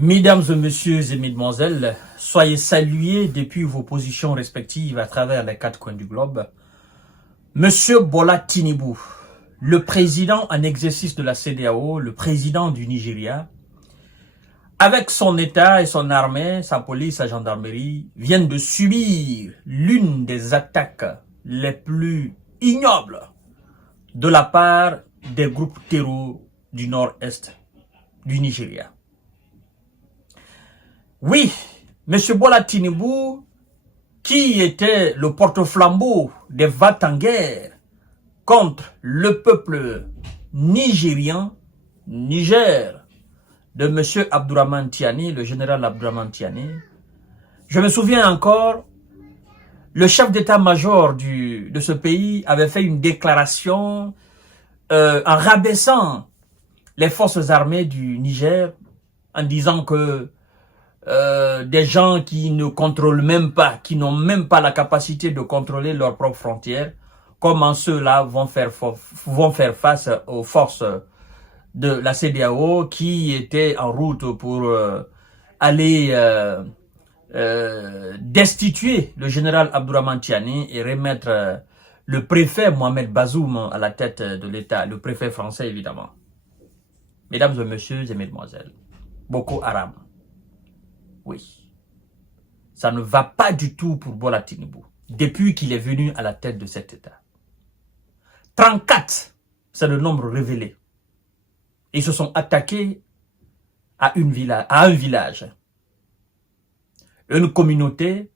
Mesdames et messieurs et mesdemoiselles, soyez salués depuis vos positions respectives à travers les quatre coins du globe. Monsieur Bola Tinubu, le président en exercice de la CEDEAO, le président du Nigeria, avec son État et son armée, sa police, sa gendarmerie, viennent de subir l'une des attaques les plus ignobles de la part des groupes terroristes du nord-est du Nigeria. Oui, M. Bola Tinubu, qui était le porte-flambeau des va-t-en-guerre contre le peuple nigérien, Niger, de M. Abdourahmane Tiani, le général Abdourahmane Tiani. Je me souviens encore, le chef d'état-major de ce pays avait fait une déclaration en rabaissant les forces armées du Niger en disant que des gens qui ne contrôlent même pas, qui n'ont même pas la capacité de contrôler leurs propres frontières, comment ceux-là vont faire face aux forces de la CEDEAO qui étaient en route pour aller destituer le général Abdourahmane Tiani et remettre le préfet Mohamed Bazoum à la tête de l'État, le préfet français évidemment. Mesdames et messieurs et mesdemoiselles, Boko Haram. Oui, ça ne va pas du tout pour Bola Tinubu, depuis qu'il est venu à la tête de cet État. 34, c'est le nombre révélé. Ils se sont attaqués à un village, une communauté,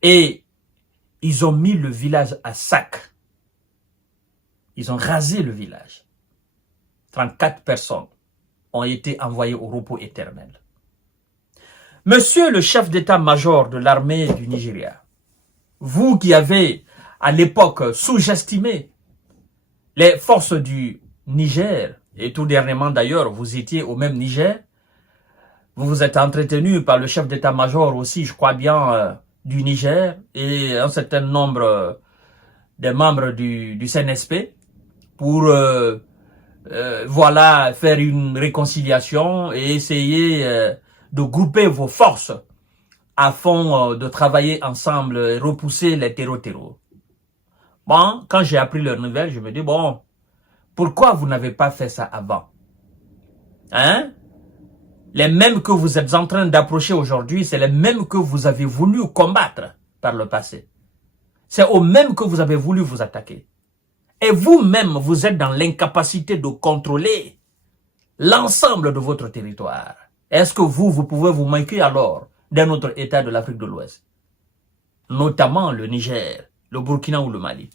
et ils ont mis le village à sac. Ils ont rasé le village. 34 personnes ont été envoyées au repos éternel. Monsieur le chef d'état-major de l'armée du Nigeria, vous qui avez à l'époque sous-estimé les forces du Niger, et tout dernièrement d'ailleurs, vous étiez au même Niger, vous vous êtes entretenu par le chef d'état-major aussi, je crois bien, du Niger, et un certain nombre des membres du CNSP, pour voilà, faire une réconciliation et essayer de grouper vos forces afin de travailler ensemble et repousser les terreaux. Bon, quand j'ai appris leur nouvelle, je me dis, bon, pourquoi vous n'avez pas fait ça avant? Hein? Les mêmes que vous êtes en train d'approcher aujourd'hui, c'est les mêmes que vous avez voulu combattre par le passé. C'est aux mêmes que vous avez voulu vous attaquer. Et vous-même, vous êtes dans l'incapacité de contrôler l'ensemble de votre territoire. Est-ce que vous pouvez vous manquer alors d'un autre État de l'Afrique de l'Ouest, notamment le Niger, le Burkina ou le Mali?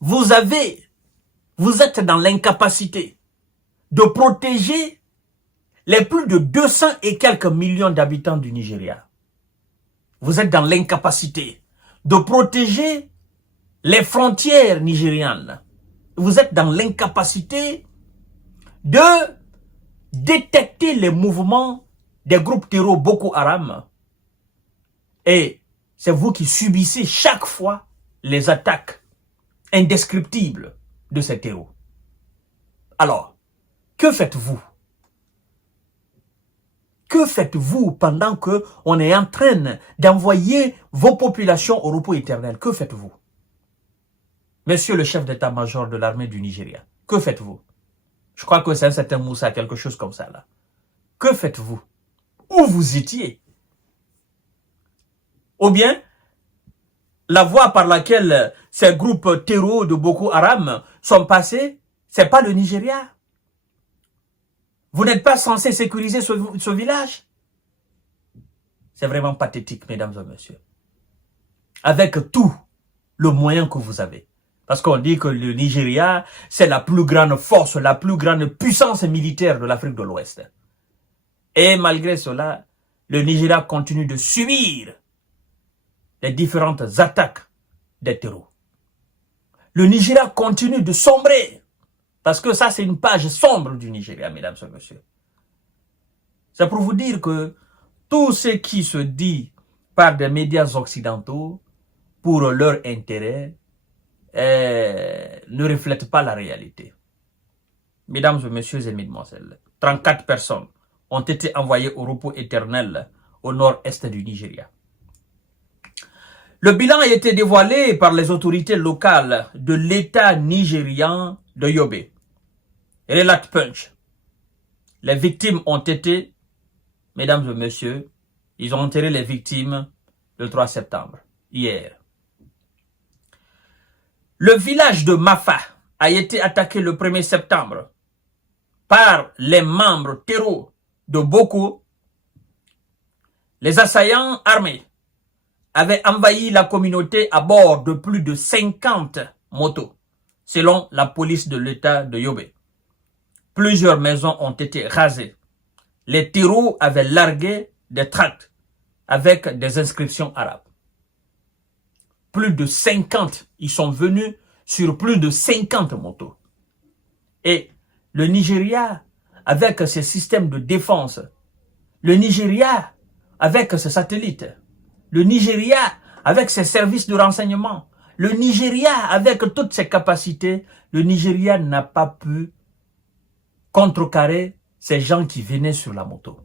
Vous êtes dans l'incapacité de protéger les plus de 200 et quelques millions d'habitants du Nigeria. Vous êtes dans l'incapacité de protéger les frontières nigérianes. Vous êtes dans l'incapacité de détecter les mouvements des groupes terroristes Boko Haram. Et c'est vous qui subissez chaque fois les attaques indescriptibles de ces terroristes. Alors, que faites-vous? Que faites-vous pendant qu'on est en train d'envoyer vos populations au repos éternel? Que faites-vous? Monsieur le chef d'état-major de l'armée du Nigeria, que faites-vous? Je crois que c'est un certain Moussa, quelque chose comme ça là. Que faites-vous? Où vous étiez? Ou bien, la voie par laquelle ces groupes terroristes de Boko Haram sont passés, c'est pas le Nigeria. Vous n'êtes pas censé sécuriser ce village? C'est vraiment pathétique, mesdames et messieurs. Avec tout le moyen que vous avez. Parce qu'on dit que le Nigeria, c'est la plus grande force, la plus grande puissance militaire de l'Afrique de l'Ouest. Et malgré cela, le Nigeria continue de subir les différentes attaques des terroristes. Le Nigeria continue de sombrer. Parce que ça, c'est une page sombre du Nigeria, mesdames et messieurs. C'est pour vous dire que tout ce qui se dit par des médias occidentaux pour leur intérêt ne reflète pas la réalité. Mesdames et messieurs et mesdemoiselles, 34 personnes ont été envoyées au repos éternel au nord-est du Nigeria. Le bilan a été dévoilé par les autorités locales de l'État nigérian de Yobe. Relate Punch. Les victimes ont été, mesdames et messieurs, ils ont enterré les victimes le 3 septembre, hier. Le village de Mafa a été attaqué le 1er septembre par les membres terreaux de Boko. Les assaillants armés avaient envahi la communauté à bord de plus de 50 motos, selon la police de l'État de Yobe. Plusieurs maisons ont été rasées. Les terreaux avaient largué des tracts avec des inscriptions arabes. Plus de 50, ils sont venus sur plus de 50 motos. Et le Nigeria, avec ses systèmes de défense, le Nigeria, avec ses satellites, le Nigeria, avec ses services de renseignement, le Nigeria, avec toutes ses capacités, le Nigeria n'a pas pu contrecarrer ces gens qui venaient sur la moto.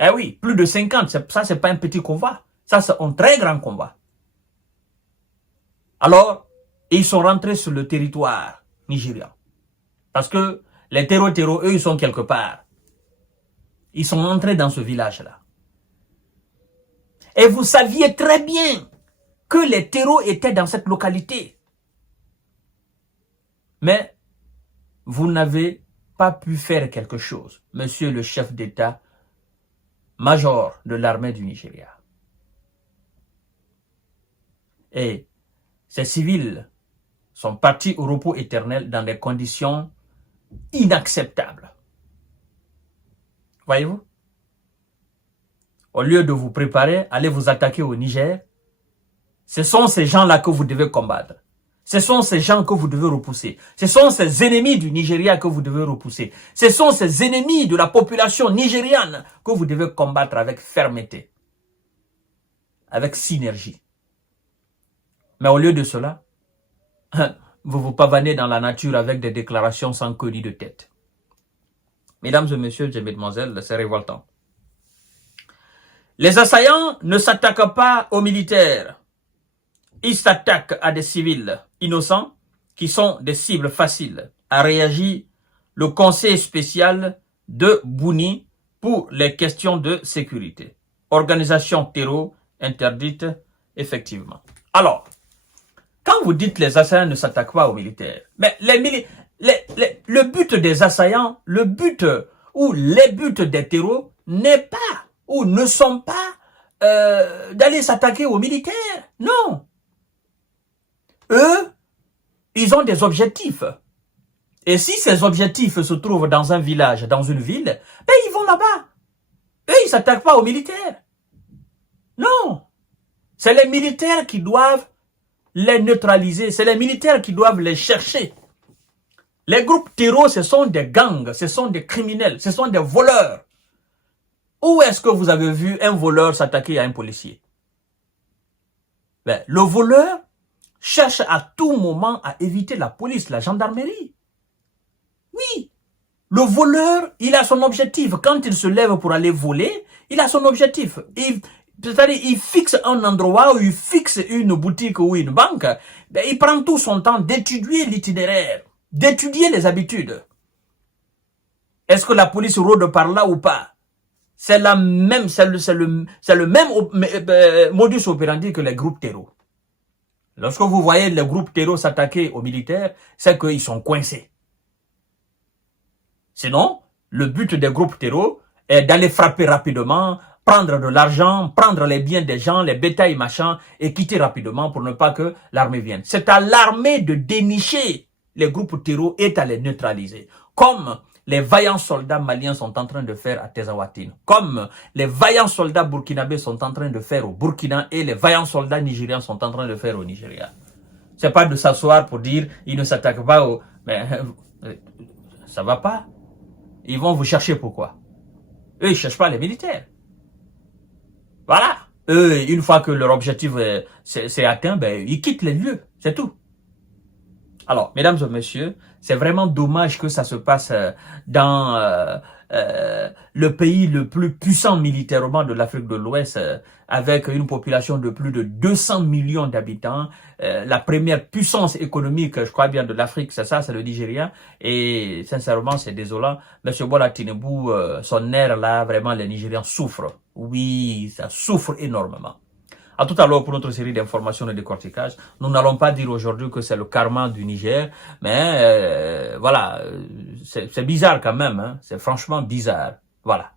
Eh oui, plus de 50, ça c'est pas un petit convoi, ça c'est un très grand convoi. Alors, ils sont rentrés sur le territoire nigérian. Parce que les terreaux, eux, ils sont quelque part. Ils sont entrés dans ce village-là. Et vous saviez très bien que les terreaux étaient dans cette localité. Mais vous n'avez pas pu faire quelque chose, monsieur le chef d'État, major de l'armée du Nigeria. Et ces civils sont partis au repos éternel dans des conditions inacceptables. Voyez-vous? Au lieu de vous préparer, allez vous attaquer au Niger, ce sont ces gens-là que vous devez combattre. Ce sont ces gens que vous devez repousser. Ce sont ces ennemis du Nigeria que vous devez repousser. Ce sont ces ennemis de la population nigériane que vous devez combattre avec fermeté, avec synergie. Mais au lieu de cela, vous vous pavanez dans la nature avec des déclarations sans queue ni de tête. Mesdames et messieurs et mesdemoiselles, c'est révoltant. Les assaillants ne s'attaquent pas aux militaires. Ils s'attaquent à des civils innocents qui sont des cibles faciles, a réagi le conseil spécial de Bouni pour les questions de sécurité. Organisation terreau interdite, effectivement. Alors, quand vous dites les assaillants ne s'attaquent pas aux militaires, mais le but des assaillants, le but ou les buts des terreaux n'est pas ou ne sont pas d'aller s'attaquer aux militaires. Non. Eux, ils ont des objectifs. Et si ces objectifs se trouvent dans un village, dans une ville, ben ils vont là-bas. Eux, ils ne s'attaquent pas aux militaires. Non. C'est les militaires qui doivent les neutraliser. C'est les militaires qui doivent les chercher. Les groupes terreaux, ce sont des gangs, ce sont des criminels, ce sont des voleurs. Où est-ce que vous avez vu un voleur s'attaquer à un policier? Ben, le voleur cherche à tout moment à éviter la police, la gendarmerie. Oui, le voleur, il a son objectif. Quand il se lève pour aller voler, il a son objectif. C'est-à-dire, il fixe un endroit où il fixe une boutique ou une banque. Ben, il prend tout son temps d'étudier l'itinéraire, d'étudier les habitudes. Est-ce que la police rôde par là ou pas? C'est le même modus operandi que les groupes terreaux. Lorsque vous voyez les groupes terreaux s'attaquer aux militaires, c'est qu'ils sont coincés. Sinon, le but des groupes terreaux est d'aller frapper rapidement, prendre de l'argent, prendre les biens des gens, les bétails, machin, et quitter rapidement pour ne pas que l'armée vienne. C'est à l'armée de dénicher les groupes terreaux et à les neutraliser. Comme les vaillants soldats maliens sont en train de faire à Tezawatine, comme les vaillants soldats burkinabés sont en train de faire au Burkina et les vaillants soldats nigériens sont en train de faire au Nigeria. C'est pas de s'asseoir pour dire ils ne s'attaquent pas au... Mais ça va pas. Ils vont vous chercher pourquoi? Eux, ils cherchent pas les militaires. Voilà. Eux, une fois que leur objectif c'est atteint, ben, ils quittent les lieux. C'est tout. Alors, mesdames et messieurs, c'est vraiment dommage que ça se passe dans le pays le plus puissant militairement de l'Afrique de l'Ouest, avec une population de plus de 200 millions d'habitants. La première puissance économique, je crois bien, de l'Afrique, c'est ça, c'est le Nigeria. Et sincèrement, c'est désolant. Monsieur Bola Tinubu, son air là, vraiment, les Nigérians souffrent. Oui, ça souffre énormément. À tout à l'heure pour notre série d'informations et de décortiquage. Nous n'allons pas dire aujourd'hui que c'est le karma du Niger, mais voilà, c'est bizarre quand même, hein, c'est franchement bizarre. Voilà.